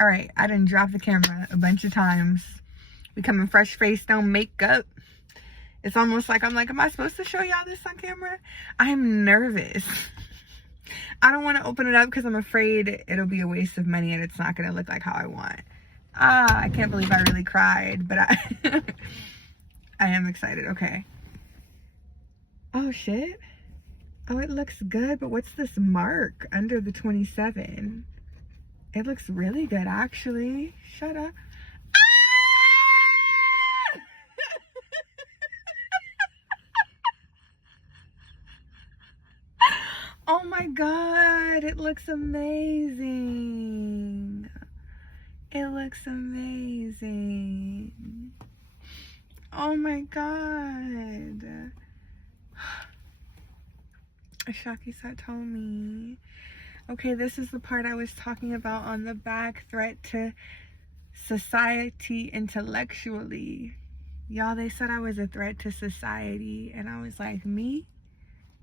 All right, I done dropped the camera a bunch of times. We coming fresh faced, no makeup. It's almost like I'm like, am I supposed to show y'all this on camera? I'm nervous. I don't want to open it up because I'm afraid it'll be a waste of money and it's not going to look like how I want. I can't believe I really cried, but I am excited. Okay. Oh, shit. Oh, it looks good, but what's this mark under the 27? It looks really good, actually. Shut up. Oh my God, it looks amazing. It looks amazing. Oh my God. Ashaki Satomi. Okay, this is the part I was talking about on the back. Threat to society intellectually. Y'all, they said I was a threat to society. And I was like, me?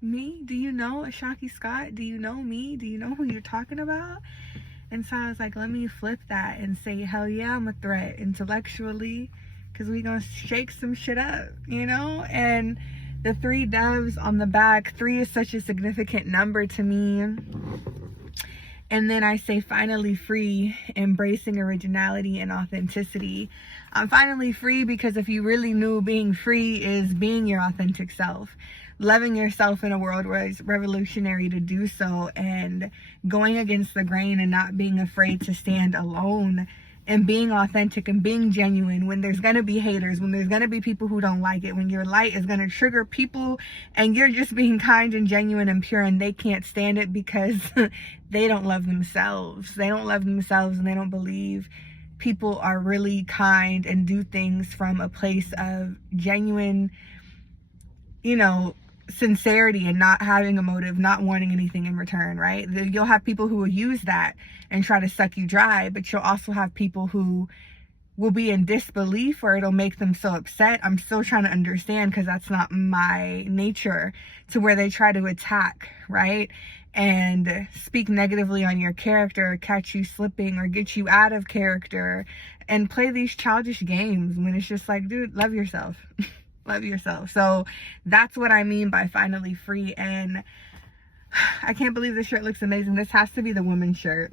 Me? Do you know Ashaki Scott? Do you know me? Do you know who you're talking about? And so I was like, let me flip that and say, hell yeah, I'm a threat intellectually, because we gonna shake some shit up, you know? And the 3 doves on the back, 3 is such a significant number to me. And then I say, finally free, embracing originality and authenticity. I'm finally free because if you really knew, being free is being your authentic self. Loving yourself in a world where it's revolutionary to do so, and going against the grain and not being afraid to stand alone, and being authentic and being genuine when there's gonna be haters, when there's gonna be people who don't like it, when your light is gonna trigger people and you're just being kind and genuine and pure and they can't stand it because they don't love themselves. They don't love themselves and they don't believe people are really kind and do things from a place of genuine, you know, sincerity and not having a motive, not wanting anything in return, right? You'll have people who will use that and try to suck you dry, but you'll also have people who will be in disbelief or it'll make them so upset. I'm still trying to understand, because that's not my nature, to where they try to attack, right? And speak negatively on your character, catch you slipping or get you out of character and play these childish games when it's just like, dude, love yourself. Love yourself. So that's what I mean by finally free. And I can't believe this shirt looks amazing. This has to be the women's shirt.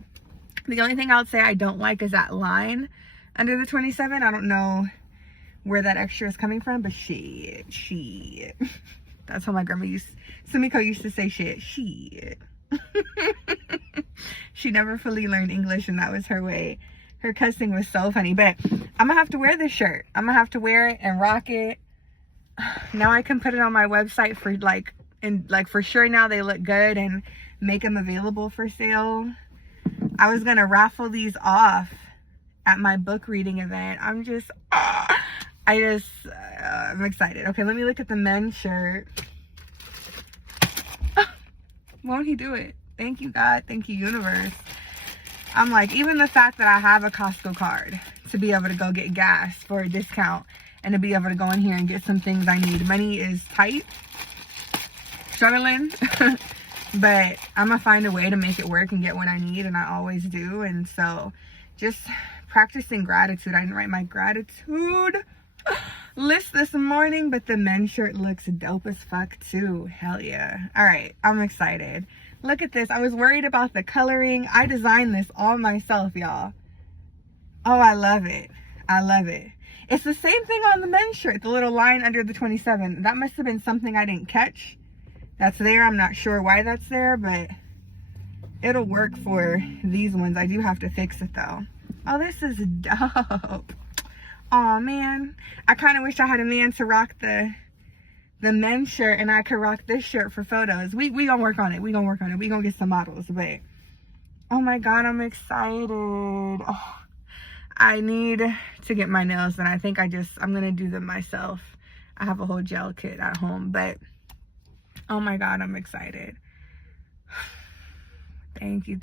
The only thing I would say I don't like is that line under the 27. I don't know where that extra is coming from, but shit. That's how my grandma Sumiko used to say shit. Shit. She never fully learned English and that was her way. Her cussing was so funny. But I'm gonna have to wear this shirt. I'm gonna have to wear it and rock it. Now I can put it on my website for for sure. Now they look good and make them available for sale. I was gonna raffle these off at my book reading event. I'm excited. Okay, let me look at the men's shirt. Won't he do it? Thank you, God. Thank you, universe. I'm like, even the fact that I have a Costco card to be able to go get gas for a discount and to be able to go in here and get some things I need. Money is tight, struggling, but I'm gonna find a way to make it work and get what I need, and I always do. And so just practicing gratitude. I didn't write my gratitude list this morning, but the men's shirt looks dope as fuck too. Hell yeah. All right, I'm excited. Look at this. I was worried about the coloring. I designed this all myself, y'all. Oh, I love it. I love it. It's the same thing on the men's shirt, the little line under the 27. That must have been something I didn't catch. That's there. I'm not sure why that's there, but it'll work for these ones. I do have to fix it though. Oh, this is dope. Oh man, I kind of wish I had a man to rock the men's shirt and I could rock this shirt for photos. We gonna work on it. We gonna get some models, but oh my God, I'm excited. Oh, I need to get my nails done. I think I'm gonna do them myself. I have a whole gel kit at home, but oh my God, I'm excited. Thank you.